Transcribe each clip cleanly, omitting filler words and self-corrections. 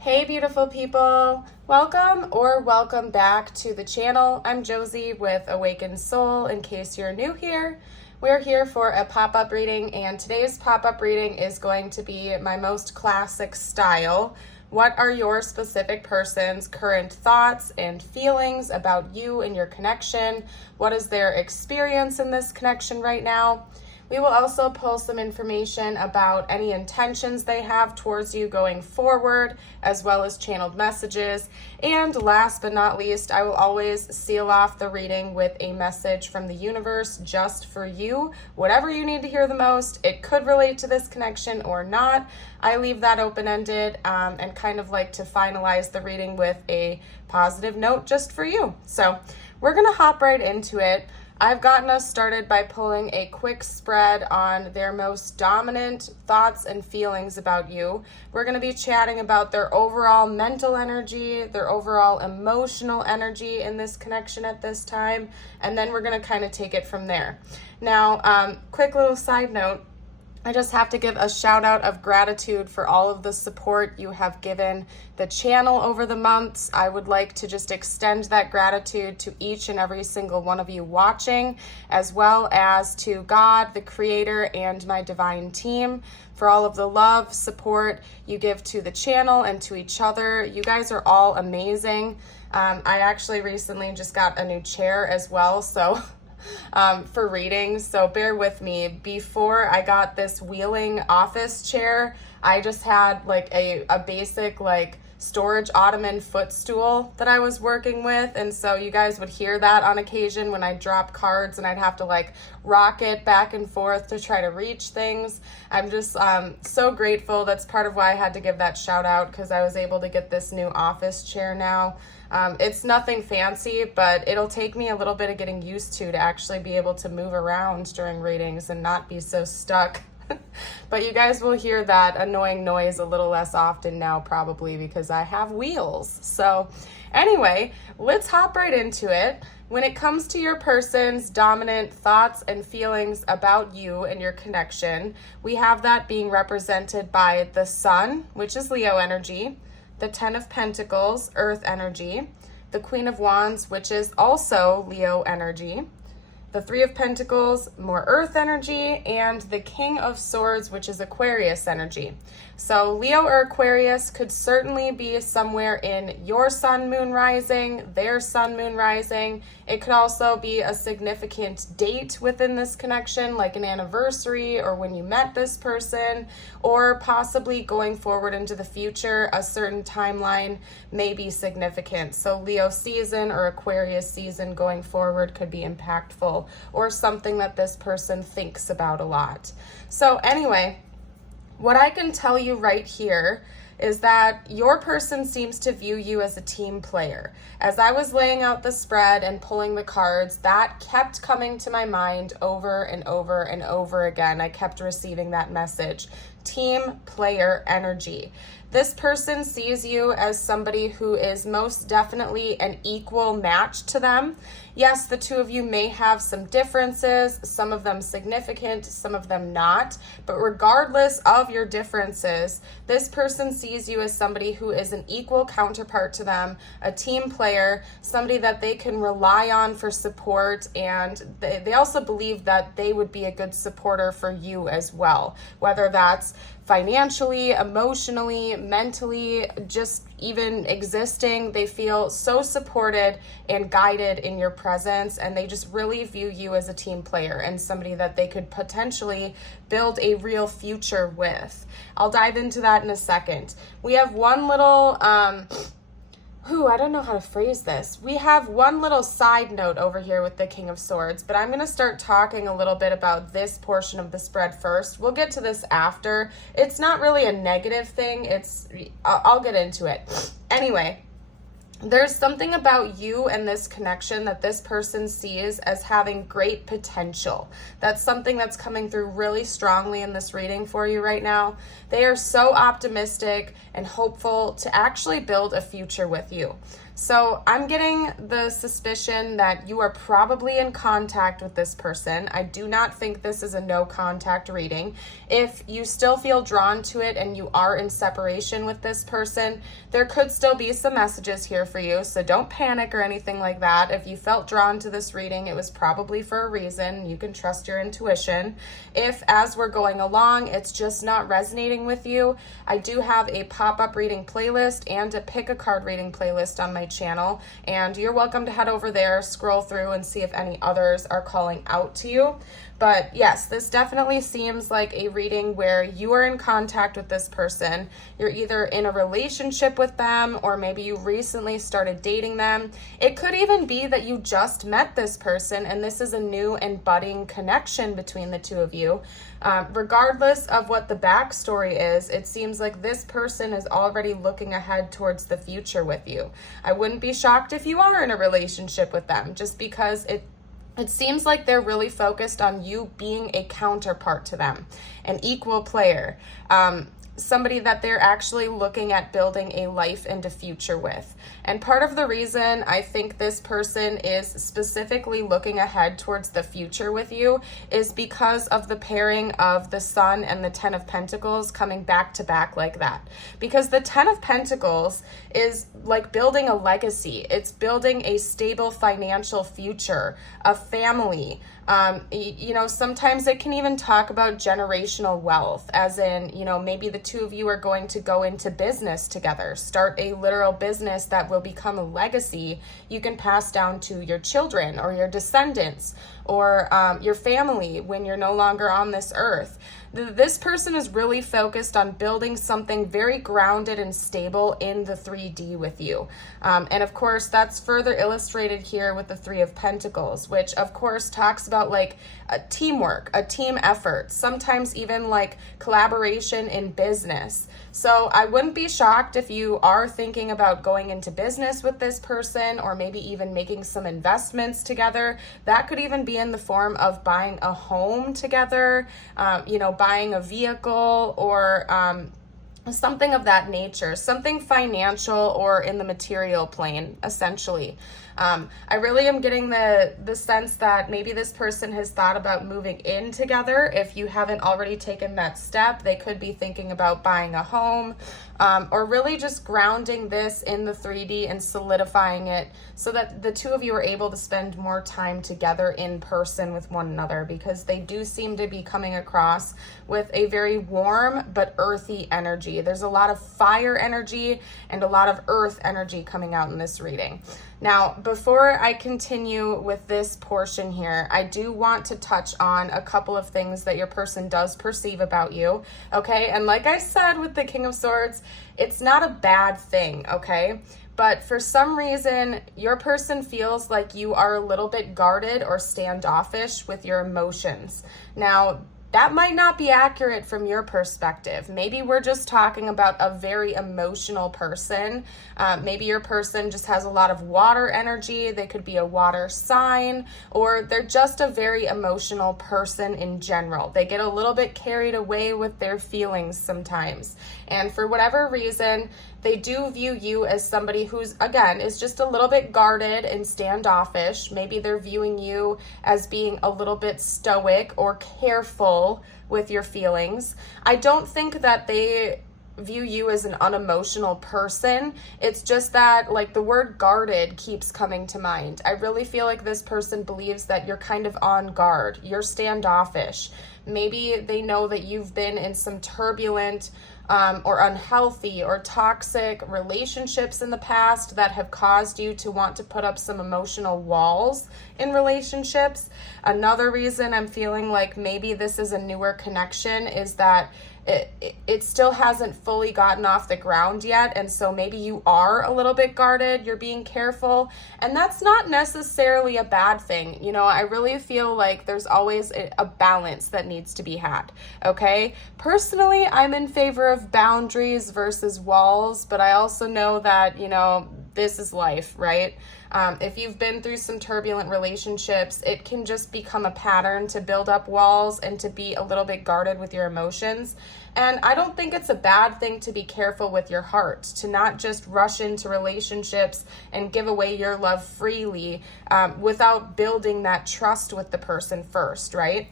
Hey beautiful people, welcome back to the channel. I'm Josie with Awakened Soul. In case you're new here, we're here for a pop-up reading, and today's pop-up reading is going to be my most classic style. What are your specific person's current thoughts and feelings about you and your connection? What is their experience in this connection right now? We will also pull some information about any intentions they have towards you going forward, as well as channeled messages. And last but not least, I will always seal off the reading with a message from the universe just for you. Whatever you need to hear the most, it could relate to this connection or not. I leave that open-ended and kind of like to finalize the reading with a positive note just for you. So we're going to hop right into it. I've gotten us started by pulling a quick spread on their most dominant thoughts and feelings about you. We're going to be chatting about their overall mental energy, their overall emotional energy in this connection at this time, and then we're going to kind of take it from there. Now, quick little side note. I just have to give a shout out of gratitude for all of the support you have given the channel over the months. I would like to just extend that gratitude to each and every single one of you watching, as well as to God, the Creator, and my divine team for all of the love, support you give to the channel and to each other. You guys are all amazing. I actually recently just got a new chair as well, so for readings, so bear with me. Before I got this wheeling office chair, I just had like a basic like storage ottoman footstool that I was working with, and so you guys would hear that on occasion when I drop cards and I'd have to like rock it back and forth to try to reach things. I'm just so grateful. That's part of why I had to give that shout out, because I was able to get this new office chair now. It's nothing fancy, but it'll take me a little bit of getting used to actually be able to move around during readings and not be so stuck. But you guys will hear that annoying noise a little less often now, probably because I have wheels. So anyway, let's hop right into it. When it comes to your person's dominant thoughts and feelings about you and your connection, we have that being represented by the Sun, which is Leo energy, the Ten of Pentacles, Earth energy, the Queen of Wands, which is also Leo energy, the Three of Pentacles, more Earth energy, and the King of Swords, which is Aquarius energy. So Leo or Aquarius could certainly be somewhere in your sun, moon, rising, their sun, moon, rising. It could also be a significant date within this connection, like an anniversary or when you met this person, or possibly going forward into the future, a certain timeline may be significant. So Leo season or Aquarius season going forward could be impactful, or something that this person thinks about a lot. So anyway, what I can tell you right here is that your person seems to view you as a team player. As I was laying out the spread and pulling the cards, that kept coming to my mind over and over and over again. I kept receiving that message. Team player energy. This person sees you as somebody who is most definitely an equal match to them. Yes, the two of you may have some differences, some of them significant, some of them not, but regardless of your differences, this person sees you as somebody who is an equal counterpart to them, a team player, somebody that they can rely on for support, and they also believe that they would be a good supporter for you as well, whether that's financially, emotionally, mentally, just even existing. They feel so supported and guided in your presence, and they just really view you as a team player and somebody that they could potentially build a real future with. I'll dive into that in a second. We have one little I don't know how to phrase this. We have one little side note over here with the King of Swords, but I'm going to start talking a little bit about this portion of the spread first. We'll get to this after. It's not really a negative thing. I'll get into it. Anyway, There's something about you and this connection that this person sees as having great potential. That's something that's coming through really strongly in this reading for you right now. They are so optimistic and hopeful to actually build a future with you. So I'm getting the suspicion that you are probably in contact with this person. I do not think this is a no contact reading. If you still feel drawn to it and you are in separation with this person, there could still be some messages here for you. So don't panic or anything like that. If you felt drawn to this reading, it was probably for a reason. You can trust your intuition. If as we're going along, it's just not resonating with you, I do have a pop-up reading playlist and a pick a card reading playlist on my channel, and you're welcome to head over there, scroll through, and see if any others are calling out to you. But yes, this definitely seems like a reading where you are in contact with this person. You're either in a relationship with them, or maybe you recently started dating them. It could even be that you just met this person and this is a new and budding connection between the two of you. Regardless of what the backstory is, it seems like this person is already looking ahead towards the future with you. I wouldn't be shocked if you are in a relationship with them, just because it seems like they're really focused on you being a counterpart to them, an equal player, somebody that they're actually looking at building a life and a future with. And part of the reason I think this person is specifically looking ahead towards the future with you is because of the pairing of the Sun and the Ten of Pentacles coming back to back like that. Because the Ten of Pentacles is like building a legacy. It's building a stable financial future, a family. Sometimes it can even talk about generational wealth, as in, maybe the two of you are going to go into business together, start a literal business that will become a legacy you can pass down to your children or your descendants or your family when you're no longer on this earth. This person is really focused on building something very grounded and stable in the 3D with you. And of course, that's further illustrated here with the Three of Pentacles, which of course talks about like a teamwork, a team effort, sometimes even like collaboration in business. So I wouldn't be shocked if you are thinking about going into business with this person, or maybe even making some investments together. That could even be in the form of buying a home together, buying a vehicle, or something of that nature, something financial or in the material plane, essentially. I really am getting the sense that maybe this person has thought about moving in together. If you haven't already taken that step, they could be thinking about buying a home, or really just grounding this in the 3D and solidifying it so that the two of you are able to spend more time together in person with one another, because they do seem to be coming across with a very warm but earthy energy. There's a lot of fire energy and a lot of earth energy coming out in this reading. Now, before I continue with this portion here, I do want to touch on a couple of things that your person does perceive about you, okay? And like I said with the King of Swords, it's not a bad thing, okay? But for some reason, your person feels like you are a little bit guarded or standoffish with your emotions. Now, that might not be accurate from your perspective. Maybe we're just talking about a very emotional person. Maybe your person just has a lot of water energy. They could be a water sign, or they're just a very emotional person in general. They get a little bit carried away with their feelings sometimes. And for whatever reason, they do view you as somebody who's, again, is just a little bit guarded and standoffish. Maybe they're viewing you as being a little bit stoic or careful with your feelings. I don't think that they view you as an unemotional person. It's just that, like, the word guarded keeps coming to mind. I really feel like this person believes that you're kind of on guard. You're standoffish. Maybe they know that you've been in some turbulent or unhealthy or toxic relationships in the past that have caused you to want to put up some emotional walls in relationships. Another reason I'm feeling like maybe this is a newer connection is that it still hasn't fully gotten off the ground yet, and so maybe you are a little bit guarded, you're being careful, and that's not necessarily a bad thing. I really feel like there's always a balance that needs to be had, okay? Personally, I'm in favor of boundaries versus walls, but I also know that, this is life, right? If you've been through some turbulent relationships, it can just become a pattern to build up walls and to be a little bit guarded with your emotions. And I don't think it's a bad thing to be careful with your heart, to not just rush into relationships and give away your love freely without building that trust with the person first, right?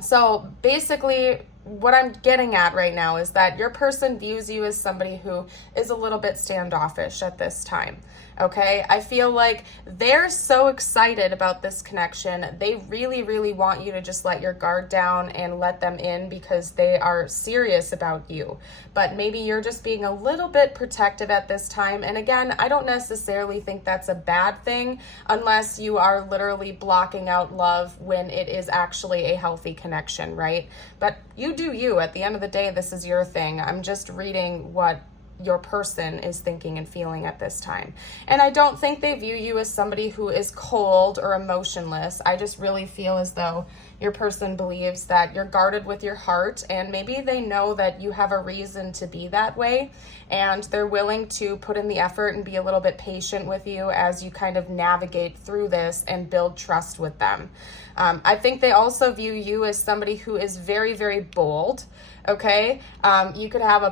So basically, what I'm getting at right now is that your person views you as somebody who is a little bit standoffish at this time. Okay, I feel like they're so excited about this connection. They really, really want you to just let your guard down and let them in because they are serious about you. But maybe you're just being a little bit protective at this time. And again, I don't necessarily think that's a bad thing unless you are literally blocking out love when it is actually a healthy connection, right? But you do you. At the end of the day, this is your thing. I'm just reading what your person is thinking and feeling at this time. And I don't think they view you as somebody who is cold or emotionless. I just really feel as though your person believes that you're guarded with your heart, and maybe they know that you have a reason to be that way, and they're willing to put in the effort and be a little bit patient with you as you kind of navigate through this and build trust with them. I think they also view you as somebody who is very, very bold, okay? You could have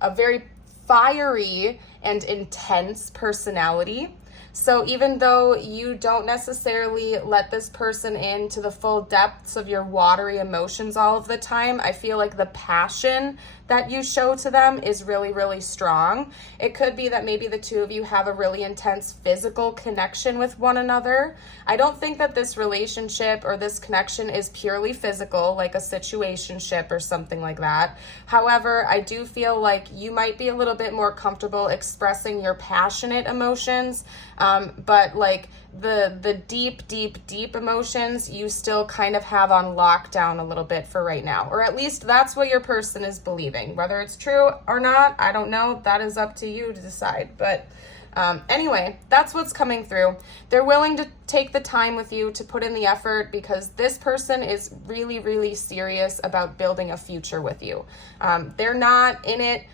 a very fiery and intense personality. So even though you don't necessarily let this person into the full depths of your watery emotions all of the time, I feel like the passion that you show to them is really, really strong. It could be that maybe the two of you have a really intense physical connection with one another. I don't think that this relationship or this connection is purely physical, like a situationship or something like that. However, I do feel like you might be a little bit more comfortable expressing your passionate emotions, but like the deep emotions you still kind of have on lockdown a little bit for right now, or at least that's what your person is believing. Whether it's true or not, I don't know. That is up to you to decide. But anyway, that's what's coming through. They're willing to take the time with you to put in the effort because this person is really, really serious about building a future with you. They're not in it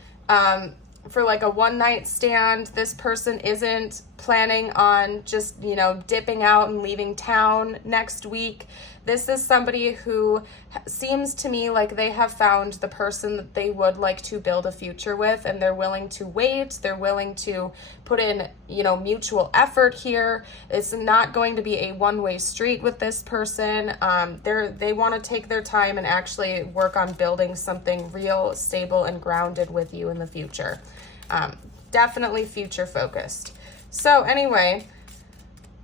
for like a one-night stand. This person isn't planning on just, dipping out and leaving town next week. This is somebody who seems to me like they have found the person that they would like to build a future with, and they're willing to wait. They're willing to put in, mutual effort here. It's not going to be a one-way street with this person. They want to take their time and actually work on building something real, stable, and grounded with you in the future. Definitely future focused. So anyway,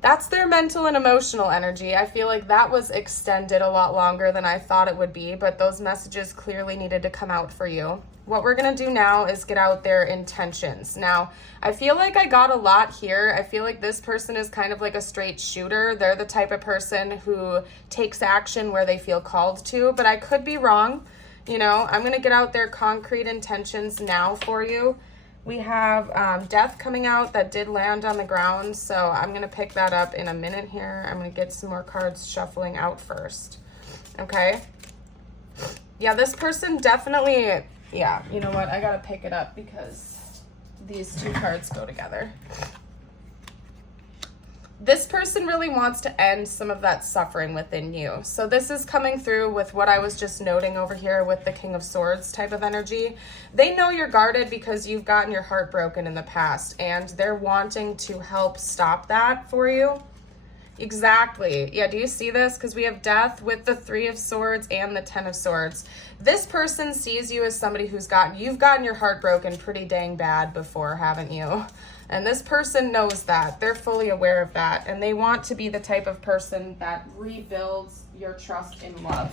that's their mental and emotional energy. I feel like that was extended a lot longer than I thought it would be, but those messages clearly needed to come out for you. What we're going to do now is get out their intentions. Now, I feel like I got a lot here. I feel like this person is kind of like a straight shooter. They're the type of person who takes action where they feel called to, but I could be wrong. I'm going to get out their concrete intentions now for you. We have Death coming out that did land on the ground, so I'm going to pick that up in a minute here. I'm going to get some more cards shuffling out first. Okay? Yeah, this person definitely, you know what? I got to pick it up because these two cards go together. This person really wants to end some of that suffering within you. So this is coming through with what I was just noting over here with the King of Swords type of energy. They know you're guarded because you've gotten your heart broken in the past, and they're wanting to help stop that for you. Exactly. Yeah, do you see this? Because we have Death with the Three of Swords and the Ten of Swords. This person sees you as somebody you've gotten your heart broken pretty dang bad before, haven't you? And this person knows that. They're fully aware of that. And they want to be the type of person that rebuilds your trust in love.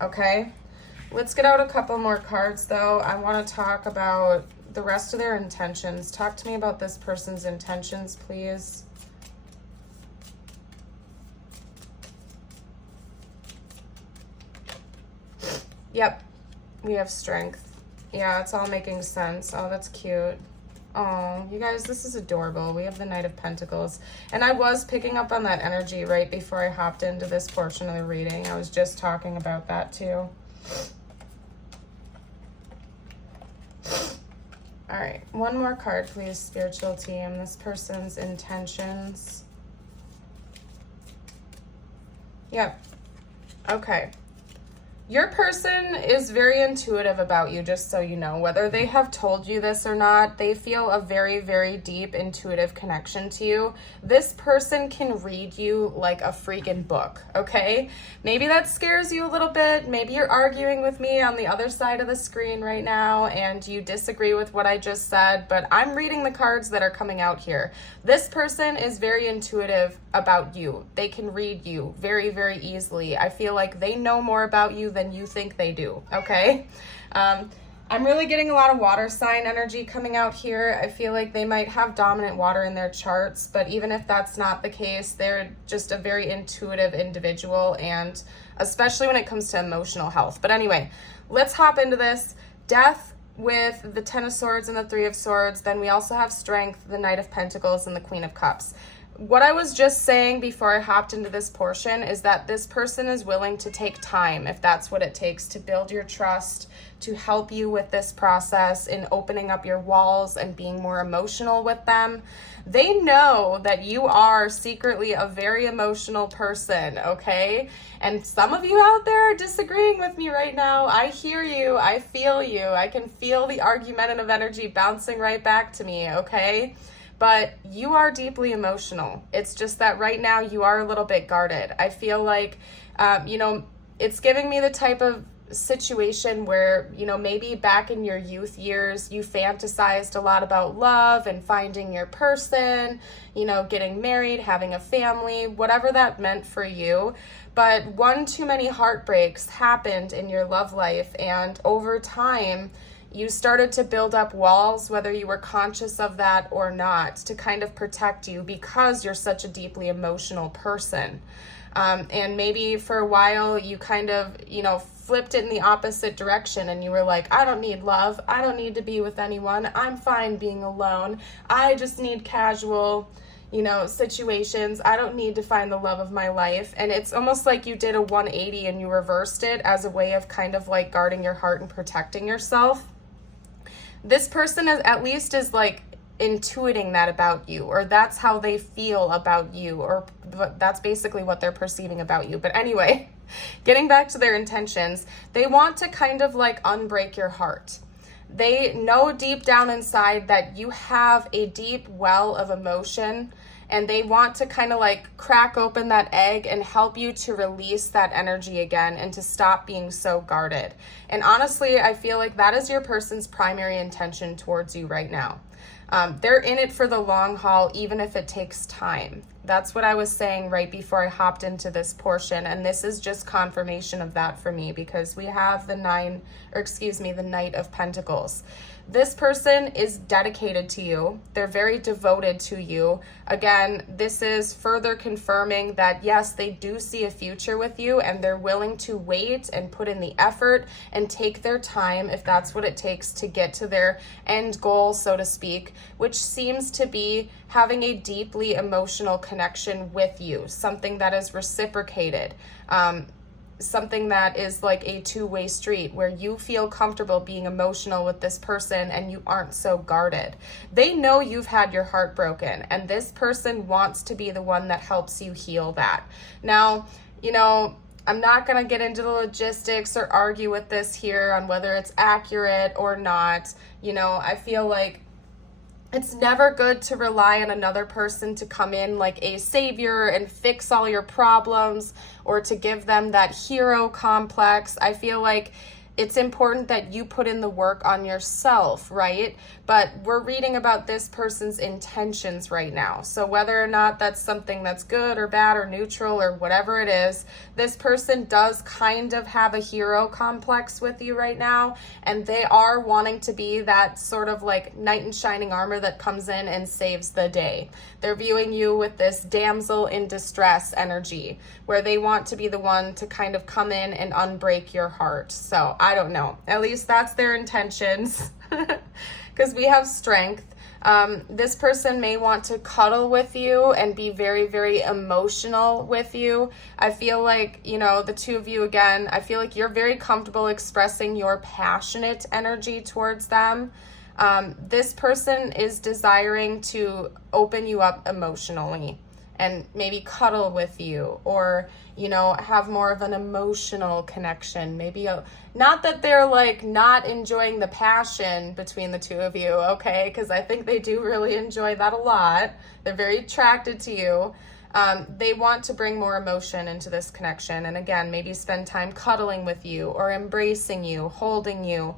Okay? Let's get out a couple more cards, though. I want to talk about the rest of their intentions. Talk to me about this person's intentions, please. Yep. We have Strength. Yeah, it's all making sense. Oh, that's cute. Oh, you guys, this is adorable. We have the Knight of Pentacles. And I was picking up on that energy right before I hopped into this portion of the reading. I was just talking about that too. All right, one more card, please, spiritual team. This person's intentions. Yep. Okay. Your person is very intuitive about you, just so you know. Whether they have told you this or not, they feel a very, very deep intuitive connection to you. This person can read you like a freaking book, okay? Maybe that scares you a little bit. Maybe you're arguing with me on the other side of the screen right now and you disagree with what I just said, but I'm reading the cards that are coming out here. This person is very intuitive about you. They can read you very, very easily. I feel like they know more about you than you think they do, okay? I'm really getting a lot of water sign energy coming out here. I feel like they might have dominant water in their charts, but even if that's not the case, they're just a very intuitive individual, and especially when it comes to emotional health. But anyway, let's hop into this. Death with the Ten of Swords and the Three of Swords. Then we also have Strength, the Knight of Pentacles, and the Queen of Cups. What I was just saying before I hopped into this portion is that this person is willing to take time, if that's what it takes, to build your trust, to help you with this process in opening up your walls and being more emotional with them. They know that you are secretly a very emotional person, okay? And some of you out there are disagreeing with me right now. I hear you. I feel you. I can feel the argumentative energy bouncing right back to me, okay? But you are deeply emotional. It's just that right now you are a little bit guarded. I feel like, it's giving me the type of situation where, maybe back in your youth years, you fantasized a lot about love and finding your person, getting married, having a family, whatever that meant for you. But one too many heartbreaks happened in your love life, and over time, you started to build up walls, whether you were conscious of that or not, to kind of protect you because you're such a deeply emotional person. And maybe for a while you kind of, flipped it in the opposite direction and you were like, I don't need love. I don't need to be with anyone. I'm fine being alone. I just need casual, situations. I don't need to find the love of my life. And it's almost like you did a 180 and you reversed it as a way of kind of like guarding your heart and protecting yourself. This person is like intuiting that about you, or that's how they feel about you, or that's basically what they're perceiving about you. But anyway, getting back to their intentions, they want to kind of like unbreak your heart. They know deep down inside that you have a deep well of emotion, and they want to kind of like crack open that egg and help you to release that energy again and to stop being so guarded. And honestly, I feel like that is your person's primary intention towards you right now. They're in it for the long haul, even if it takes time. That's what I was saying right before I hopped into this portion. And this is just confirmation of that for me, because we have the Knight of Pentacles. This person is dedicated to you. They're very devoted to you. Again, this is further confirming that yes, they do see a future with you, and they're willing to wait and put in the effort and take their time if that's what it takes to get to their end goal, so to speak, which seems to be having a deeply emotional connection with you, something that is reciprocated. Something that is like a two-way street where you feel comfortable being emotional with this person and you aren't so guarded. They know you've had your heart broken, and this person wants to be the one that helps you heal that. Now, I'm not going to get into the logistics or argue with this here on whether it's accurate or not. I feel like it's never good to rely on another person to come in like a savior and fix all your problems, or to give them that hero complex. I feel like it's important that you put in the work on yourself, right? But we're reading about this person's intentions right now. So whether or not that's something that's good or bad or neutral or whatever it is, this person does kind of have a hero complex with you right now. And they are wanting to be that sort of like knight in shining armor that comes in and saves the day. They're viewing you with this damsel in distress energy, where they want to be the one to kind of come in and unbreak your heart. So I don't know. At least that's their intentions. Because we have Strength. This person may want to cuddle with you and be very, very emotional with you. I feel like, the two of you, again, I feel like you're very comfortable expressing your passionate energy towards them. This person is desiring to open you up emotionally and maybe cuddle with you, or, you know, have more of an emotional connection. Maybe not that they're like not enjoying the passion between the two of you, okay? Because I think they do really enjoy that a lot. They're very attracted to you. They want to bring more emotion into this connection. And again, maybe spend time cuddling with you or embracing you, holding you,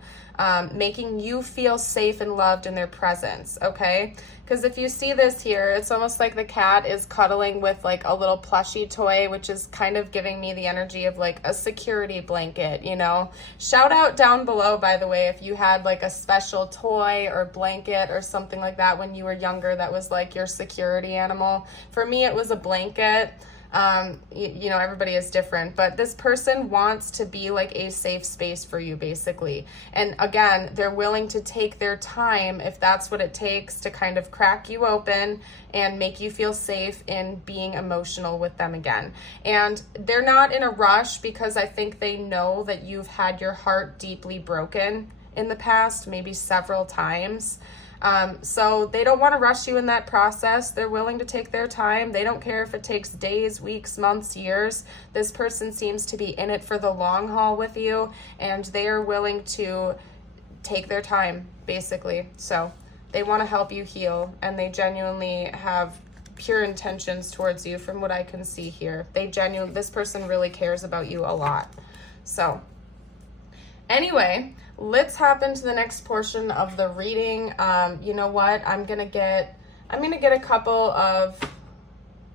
making you feel safe and loved in their presence, okay? Because if you see this here, it's almost like the cat is cuddling with like a little plushie toy, which is kind of giving me the energy of like a security blanket, you know? Shout out down below, by the way, if you had like a special toy or blanket or something like that when you were younger that was like your security animal. For me, it was a blanket. You know, everybody is different, but this person wants to be like a safe space for you, basically. And again, they're willing to take their time if that's what it takes to kind of crack you open and make you feel safe in being emotional with them again. And they're not in a rush because I think they know that you've had your heart deeply broken in the past, maybe several times. So they don't want to rush you in that process. They're willing to take their time. They don't care if it takes days, weeks, months, years. This person seems to be in it for the long haul with you, and they are willing to take their time, basically. So they want to help you heal, and they genuinely have pure intentions towards you from what I can see here. This person really cares about you a lot. So anyway, let's hop into the next portion of the reading. You know what? I'm gonna get a couple of,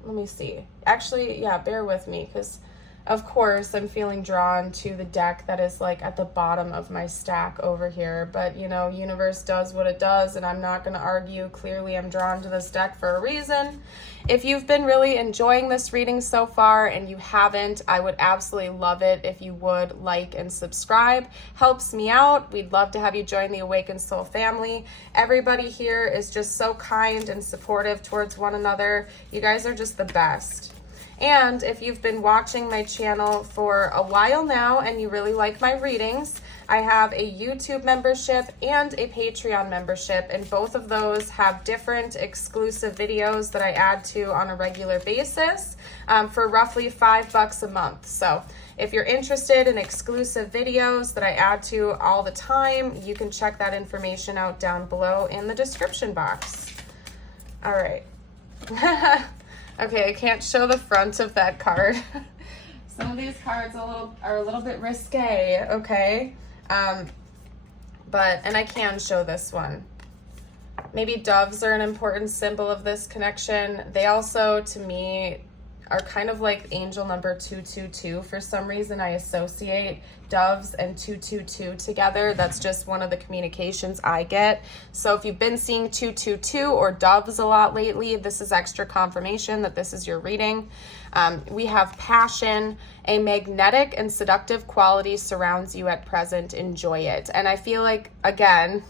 let me see. Actually, yeah, bear with me, because of course I'm feeling drawn to the deck that is like at the bottom of my stack over here. But you know, universe does what it does, and I'm not gonna argue. Clearly I'm drawn to this deck for a reason. If you've been really enjoying this reading so far and you haven't, I would absolutely love it if you would like and subscribe. Helps me out. We'd love to have you join the Awakened Soul family. Everybody here is just so kind and supportive towards one another. You guys are just the best. And if you've been watching my channel for a while now and you really like my readings, I have a YouTube membership and a Patreon membership, and both of those have different exclusive videos that I add to on a regular basis for roughly $5 a month. So if you're interested in exclusive videos that I add to all the time, you can check that information out down below in the description box. All right. Okay, I can't show the front of that card. Some of these cards are a little bit risque, okay? And I can show this one. Maybe doves are an important symbol of this connection. They also, to me, are kind of like angel number 222. For some reason, I associate doves and 222 together. That's just one of the communications I get. So if you've been seeing 222 or doves a lot lately, this is extra confirmation that this is your reading. We have passion. A magnetic and seductive quality surrounds you at present. Enjoy it. And I feel like, again,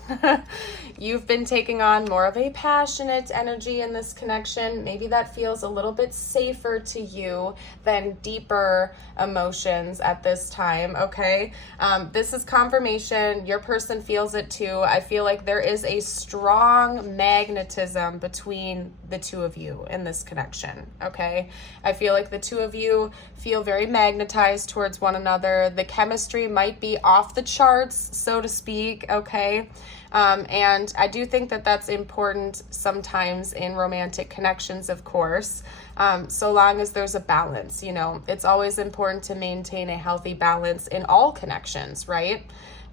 you've been taking on more of a passionate energy in this connection. Maybe that feels a little bit safer to you than deeper emotions at this time, okay? This is confirmation. Your person feels it too. I feel like there is a strong magnetism between the two of you in this connection, okay? I feel like the two of you feel very magnetized towards one another. The chemistry might be off the charts, so to speak, okay? And I do think that that's important sometimes in romantic connections, of course, so long as there's a balance. You know, it's always important to maintain a healthy balance in all connections, right?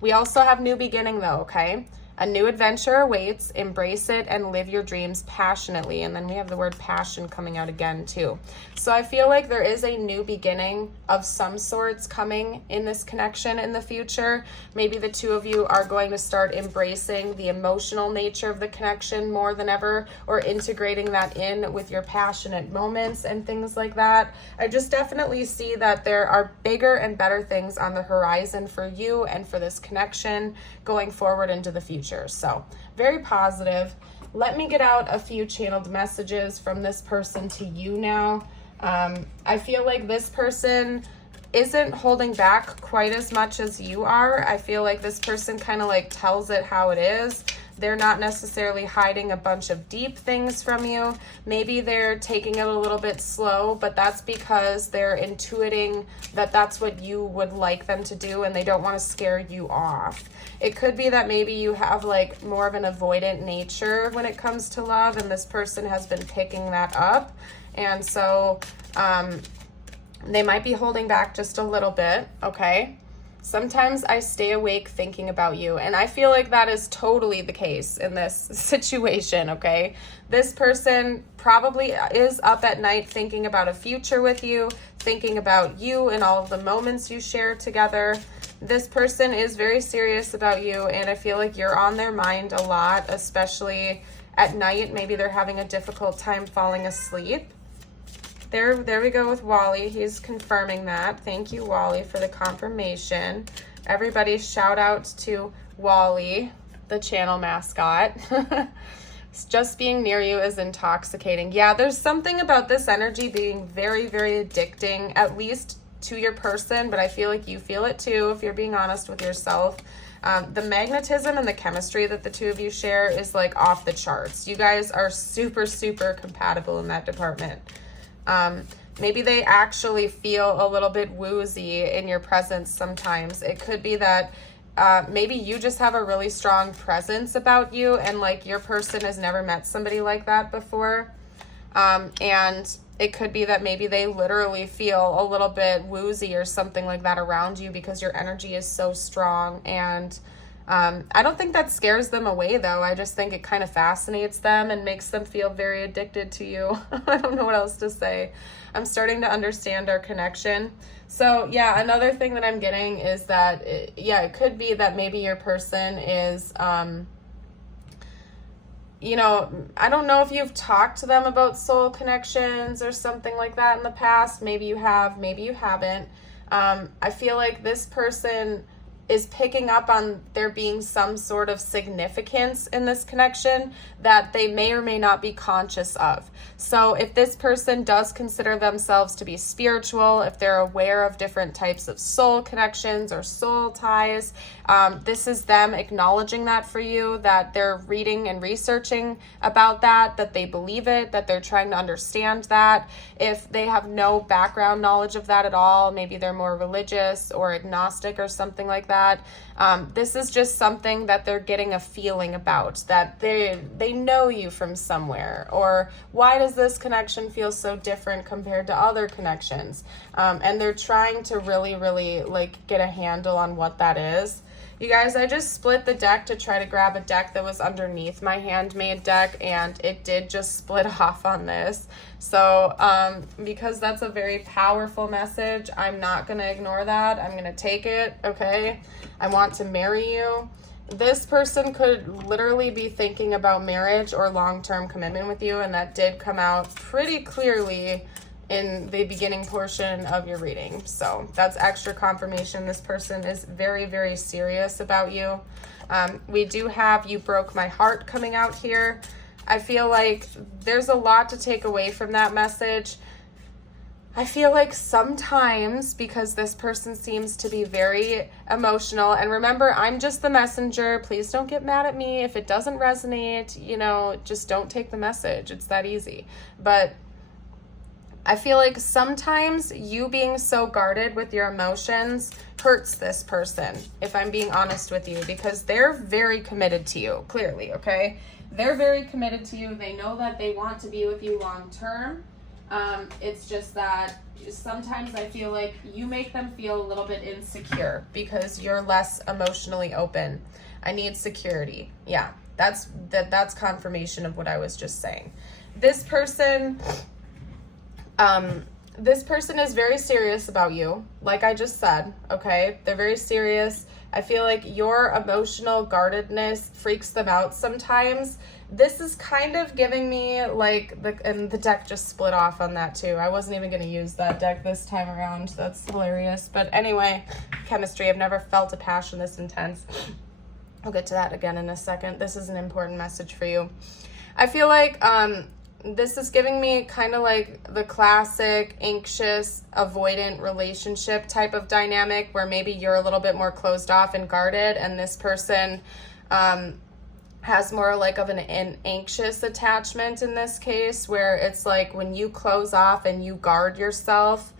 We also have new beginning though, okay? A new adventure awaits. Embrace it and live your dreams passionately. And then we have the word passion coming out again too. So I feel like there is a new beginning of some sorts coming in this connection in the future. Maybe the two of you are going to start embracing the emotional nature of the connection more than ever, or integrating that in with your passionate moments and things like that. I just definitely see that there are bigger and better things on the horizon for you and for this connection going forward into the future. So very positive. Let me get out a few channeled messages from this person to you now. I feel like this person isn't holding back quite as much as you are. I feel like this person kind of like tells it how it is. they're not necessarily hiding a bunch of deep things from you. Maybe they're taking it a little bit slow, but that's because they're intuiting that that's what you would like them to do, and they don't want to scare you off. It could be that maybe you have like more of an avoidant nature when it comes to love, and this person has been picking that up. And so they might be holding back just a little bit, okay? Sometimes I stay awake thinking about you, and I feel like that is totally the case in this situation, okay? This person probably is up at night thinking about a future with you, thinking about you and all of the moments you share together. This person is very serious about you, and I feel like you're on their mind a lot, especially at night. Maybe they're having a difficult time falling asleep. There we go with Wally. He's confirming that. Thank you, Wally, for the confirmation. Everybody shout out to Wally, the channel mascot. Just being near you is intoxicating. Yeah, there's something about this energy being very, very addicting, at least to your person, but I feel like you feel it too if you're being honest with yourself. The magnetism and the chemistry that the two of you share is like off the charts. You guys are super, super compatible in that department. Maybe they actually feel a little bit woozy in your presence sometimes. It could be that maybe you just have a really strong presence about you, and like your person has never met somebody like that before. And it could be that maybe they literally feel a little bit woozy or something like that around you because your energy is so strong. And I don't think that scares them away, though. I just think it kind of fascinates them and makes them feel very addicted to you. I don't know what else to say. I'm starting to understand our connection. So yeah, another thing that I'm getting is that, it could be that maybe your person is, you know, I don't know if you've talked to them about soul connections or something like that in the past. Maybe you have, maybe you haven't. I feel like this person is picking up on there being some sort of significance in this connection that they may or may not be conscious of. So if this person does consider themselves to be spiritual, if they're aware of different types of soul connections or soul ties, this is them acknowledging that for you, that they're reading and researching about that they believe it, that they're trying to understand that. If they have no background knowledge of that at all, maybe they're more religious or agnostic or something like that. This is just something that they're getting a feeling about, that they know you from somewhere, or why does this connection feel so different compared to other connections? And they're trying to really, really like get a handle on what that is. You guys, I just split the deck to try to grab a deck that was underneath my handmade deck, and it did just split off on this. So because that's a very powerful message, I'm not going to ignore that. I'm going to take it, okay? I want to marry you. This person could literally be thinking about marriage or long-term commitment with you, and that did come out pretty clearly in the beginning portion of your reading. So that's extra confirmation. This person is very, very serious about you. We do have "You Broke My Heart" coming out here. I feel like there's a lot to take away from that message. I feel like sometimes, because this person seems to be very emotional, and remember, I'm just the messenger. Please don't get mad at me. If it doesn't resonate, you know, just don't take the message. It's that easy. But I feel like sometimes you being so guarded with your emotions hurts this person, if I'm being honest with you, because they're very committed to you, clearly, okay? They're very committed to you. They know that they want to be with you long term. It's just that sometimes I feel like you make them feel a little bit insecure because you're less emotionally open. I need security. Yeah, that's confirmation of what I was just saying. This person is very serious about you, like I just said, okay? They're very serious. I feel like your emotional guardedness freaks them out sometimes. This is kind of giving me like, and the deck just split off on that too. I wasn't even going to use that deck this time around. That's hilarious. But anyway, chemistry. I've never felt a passion this intense. I'll get to that again in a second. This is an important message for you. I feel like this is giving me kind of like the classic anxious, avoidant relationship type of dynamic where maybe you're a little bit more closed off and guarded, and this person has more like of an anxious attachment in this case, where it's like when you close off and you guard yourself,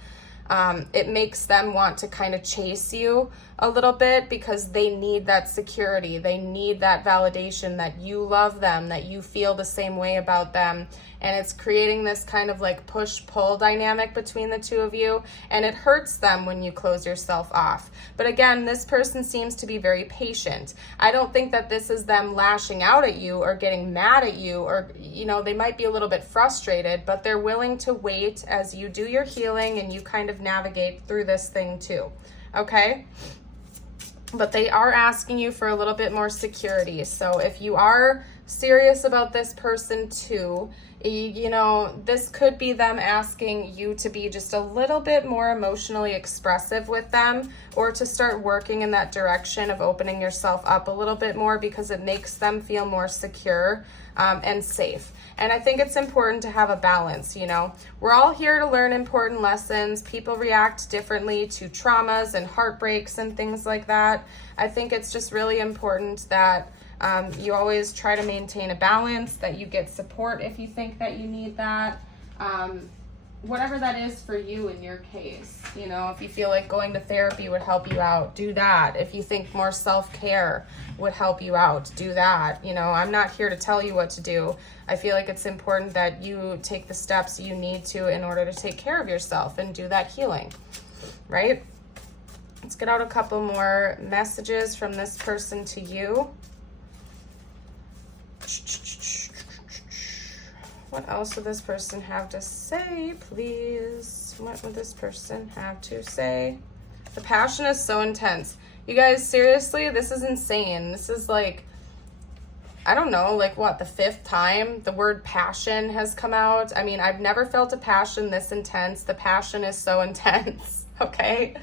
it makes them want to kind of chase you a little bit because they need that security. They need that validation that you love them, that you feel the same way about them. And it's creating this kind of like push-pull dynamic between the two of you, and it hurts them when you close yourself off. But again, this person seems to be very patient. I don't think that this is them lashing out at you or getting mad at you, or, you know, they might be a little bit frustrated, but they're willing to wait as you do your healing and you kind of navigate through this thing too, okay? But they are asking you for a little bit more security. So if you are serious about this person too, you know, this could be them asking you to be just a little bit more emotionally expressive with them, or to start working in that direction of opening yourself up a little bit more, because it makes them feel more secure and safe. And I think it's important to have a balance, you know. We're all here to learn important lessons. People react differently to traumas and heartbreaks and things like that. I think it's just really important that you always try to maintain a balance, that you get support if you think that you need that. Whatever that is for you in your case. You know, if you feel like going to therapy would help you out, do that. If you think more self-care would help you out, do that. You know, I'm not here to tell you what to do. I feel like it's important that you take the steps you need to in order to take care of yourself and do that healing, right? Let's get out a couple more messages from this person to you. What else would this person have to say, please? What would this person have to say? The passion is so intense. You guys, seriously, this is insane. This is like, I don't know, like what, the 5th time the word passion has come out? I mean, I've never felt a passion this intense. The passion is so intense, okay?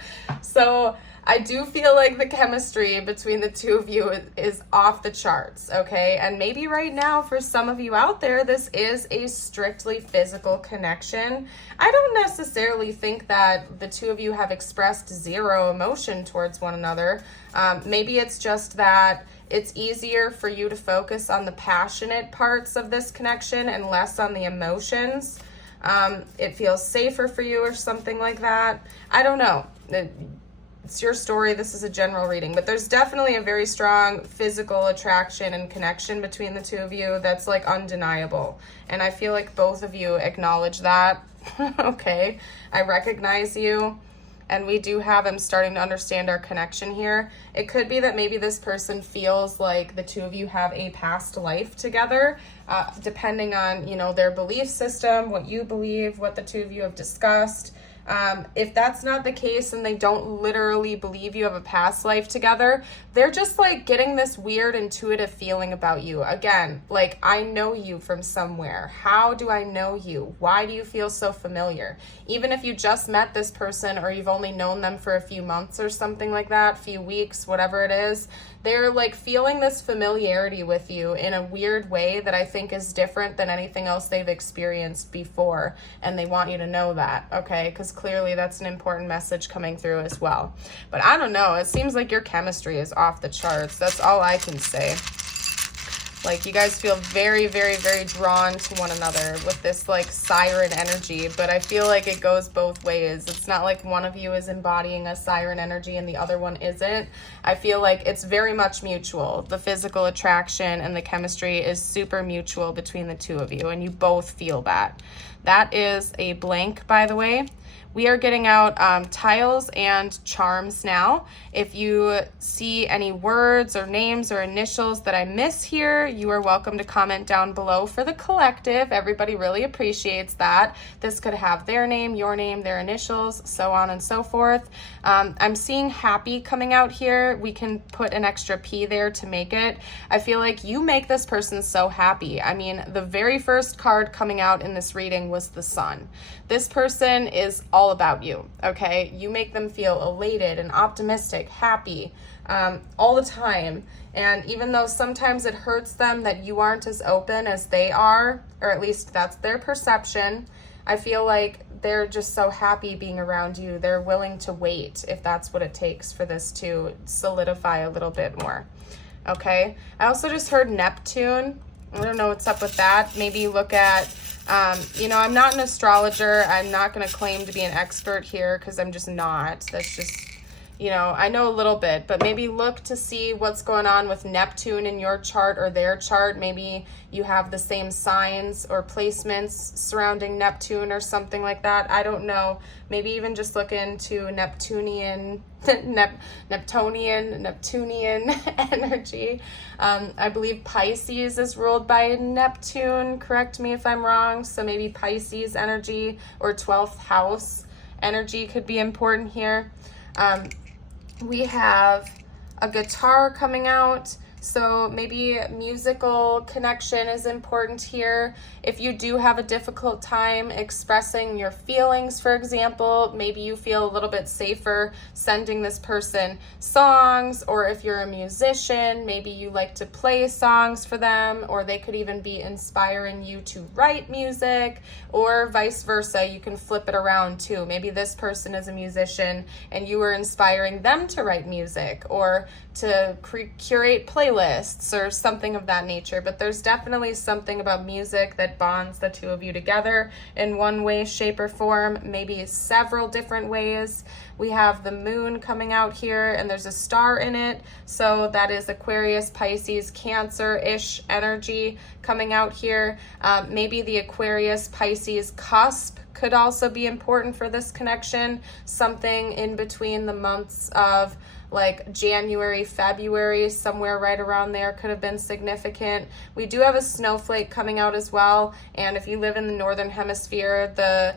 So I do feel like the chemistry between the two of you is off the charts, okay? And maybe right now for some of you out there, this is a strictly physical connection. I don't necessarily think that the two of you have expressed zero emotion towards one another. Maybe it's just that it's easier for you to focus on the passionate parts of this connection and less on the emotions. It feels safer for you or something like that. I don't know. It's your story. This is a general reading, but there's definitely a very strong physical attraction and connection between the two of you that's like undeniable. And I feel like both of you acknowledge that. Okay. I recognize you. And we do have, I'm starting to understand our connection here. It could be that maybe this person feels like the two of you have a past life together, depending on, you know, their belief system, what you believe, what the two of you have discussed. If that's not the case and they don't literally believe you have a past life together, they're just like getting this weird intuitive feeling about you. Again, like, I know you from somewhere. How do I know you? Why do you feel so familiar? Even if you just met this person or you've only known them for a few months or something like that, few weeks, whatever it is, they're like feeling this familiarity with you in a weird way that I think is different than anything else they've experienced before. And they want you to know that, okay? Because clearly that's an important message coming through as well. But I don't know. It seems like your chemistry is off the charts. That's all I can say. Like, you guys feel very, very, very drawn to one another with this like siren energy, but I feel like it goes both ways. It's not like one of you is embodying a siren energy and the other one isn't. I feel like it's very much mutual. The physical attraction and the chemistry is super mutual between the two of you, and you both feel that. That is a blank, by the way. We are getting out tiles and charms now. If you see any words or names or initials that I miss here, you are welcome to comment down below for the collective. Everybody really appreciates that. This could have their name, your name, their initials, so on and so forth. I'm seeing happy coming out here. We can put an extra P there to make it. I feel like you make this person so happy. I mean, the very first card coming out in this reading was the Sun. This person is all about you, okay? You make them feel elated and optimistic, happy, all the time. And even though sometimes it hurts them that you aren't as open as they are, or at least that's their perception, I feel like they're just so happy being around you. They're willing to wait if that's what it takes for this to solidify a little bit more. okay? I also just heard Neptune. I don't know what's up with that. Maybe look at, I'm not an astrologer. I'm not going to claim to be an expert here because I'm just not. That's just, I know a little bit, but maybe look to see what's going on with Neptune in your chart or their chart. Maybe you have the same signs or placements surrounding Neptune or something like that. I don't know. Maybe even just look into Neptunian energy. I believe Pisces is ruled by Neptune. Correct me if I'm wrong. So maybe Pisces energy or 12th house energy could be important here. We have a guitar coming out, so maybe musical connection is important here. If you do have a difficult time expressing your feelings, for example, maybe you feel a little bit safer sending this person songs, or if you're a musician, maybe you like to play songs for them, or they could even be inspiring you to write music, or vice versa. You can flip it around too. Maybe this person is a musician and you are inspiring them to write music or to curate playlists or something of that nature. But there's definitely something about music that bonds the two of you together in one way, shape, or form, maybe several different ways. We have the moon coming out here and there's a star in it. So that is Aquarius, Pisces, Cancer-ish energy coming out here. Maybe the Aquarius, Pisces cusp could also be important for this connection. Something in between the months of like January, February, somewhere right around there could have been significant. We do have a snowflake coming out as well. And if you live in the northern hemisphere, the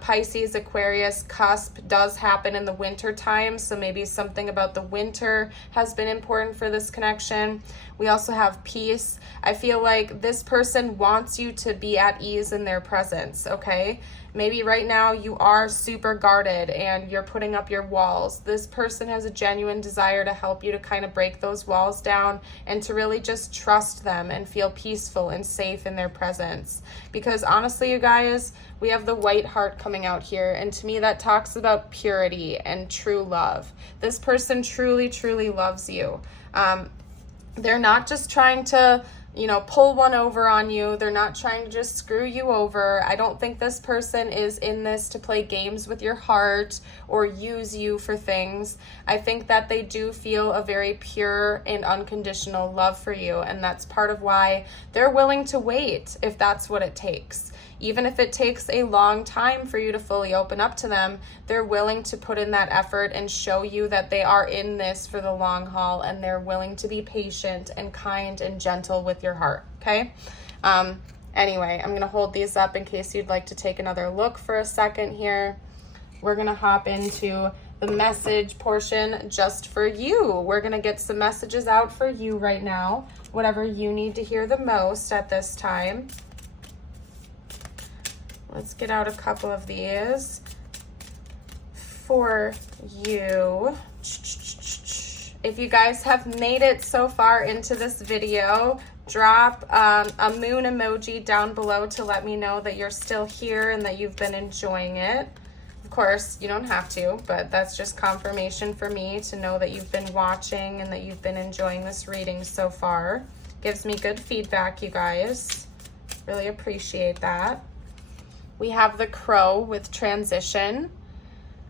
Pisces, Aquarius cusp does happen in the winter time. So maybe something about the winter has been important for this connection. We also have peace. I feel like this person wants you to be at ease in their presence, okay? Maybe right now you are super guarded and you're putting up your walls. This person has a genuine desire to help you to kind of break those walls down and to really just trust them and feel peaceful and safe in their presence. Because honestly, you guys, we have the white heart coming out here, and to me that talks about purity and true love. This person truly, truly loves you. They're not just trying to pull one over on you. They're not trying to just screw you over. I don't think this person is in this to play games with your heart or use you for things. I think that they do feel a very pure and unconditional love for you, and that's part of why they're willing to wait if that's what it takes. Even if it takes a long time for you to fully open up to them, they're willing to put in that effort and show you that they are in this for the long haul, and they're willing to be patient and kind and gentle with your heart, okay? Anyway, I'm going to hold these up in case you'd like to take another look for a second here. We're going to hop into the message portion just for you. We're going to get some messages out for you right now, whatever you need to hear the most at this time. Let's get out a couple of these for you. If you guys have made it so far into this video, drop a moon emoji down below to let me know that you're still here and that you've been enjoying it. Of course, you don't have to, but that's just confirmation for me to know that you've been watching and that you've been enjoying this reading so far. Gives me good feedback, you guys. Really appreciate that. We have the crow with transition.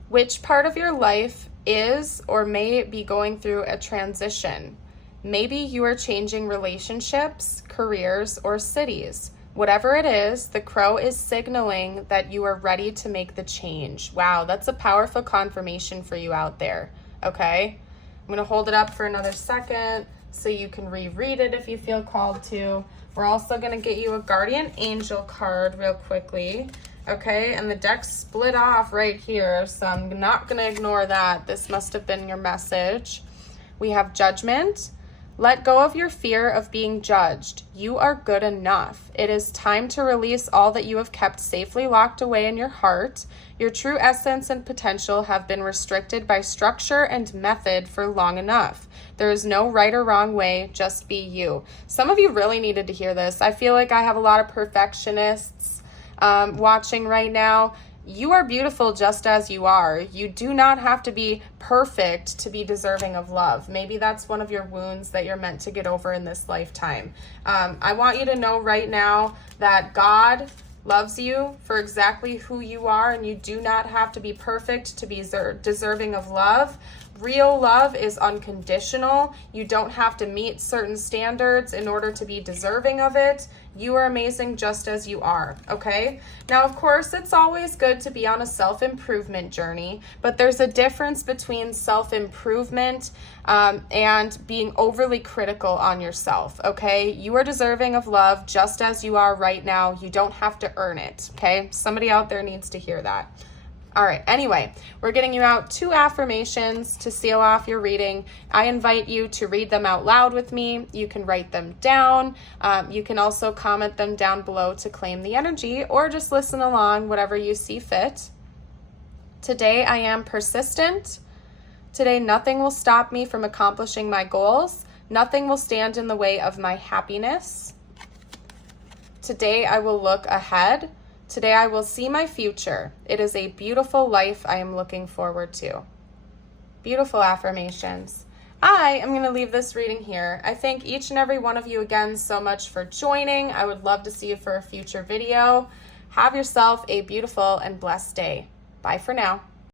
Which part of your life is or may be going through a transition? Maybe you are changing relationships, careers, or cities. Whatever it is, the crow is signaling that you are ready to make the change. Wow, that's a powerful confirmation for you out there, okay? I'm going to hold it up for another second so you can reread it if you feel called to. We're also going to get you a guardian angel card real quickly, okay? And the deck split off right here, so I'm not going to ignore that. This must have been your message. We have judgment. Let go of your fear of being judged. You are good enough. It is time to release all that you have kept safely locked away in your heart. Your true essence and potential have been restricted by structure and method for long enough. There is no right or wrong way, just be you. Some of you really needed to hear this. I feel like I have a lot of perfectionists watching right now. You are beautiful just as you are. You do not have to be perfect to be deserving of love. Maybe that's one of your wounds that you're meant to get over in this lifetime. I want you to know right now that God loves you for exactly who you are, and you do not have to be perfect to be deserving of love. Real love is unconditional. You don't have to meet certain standards in order to be deserving of it. You are amazing just as you are, okay? Now, of course, it's always good to be on a self-improvement journey, but there's a difference between self-improvement and being overly critical on yourself, okay? You are deserving of love just as you are right now. You don't have to earn it, okay? Somebody out there needs to hear that. All right, anyway, we're getting you out 2 affirmations to seal off your reading. I invite you to read them out loud with me. You can write them down. You can also comment them down below to claim the energy, or just listen along, whatever you see fit. Today, I am persistent. Today, nothing will stop me from accomplishing my goals. Nothing will stand in the way of my happiness. Today, I will look ahead. Today I will see my future. It is a beautiful life I am looking forward to. Beautiful affirmations. I am going to leave this reading here. I thank each and every one of you again so much for joining. I would love to see you for a future video. Have yourself a beautiful and blessed day. Bye for now.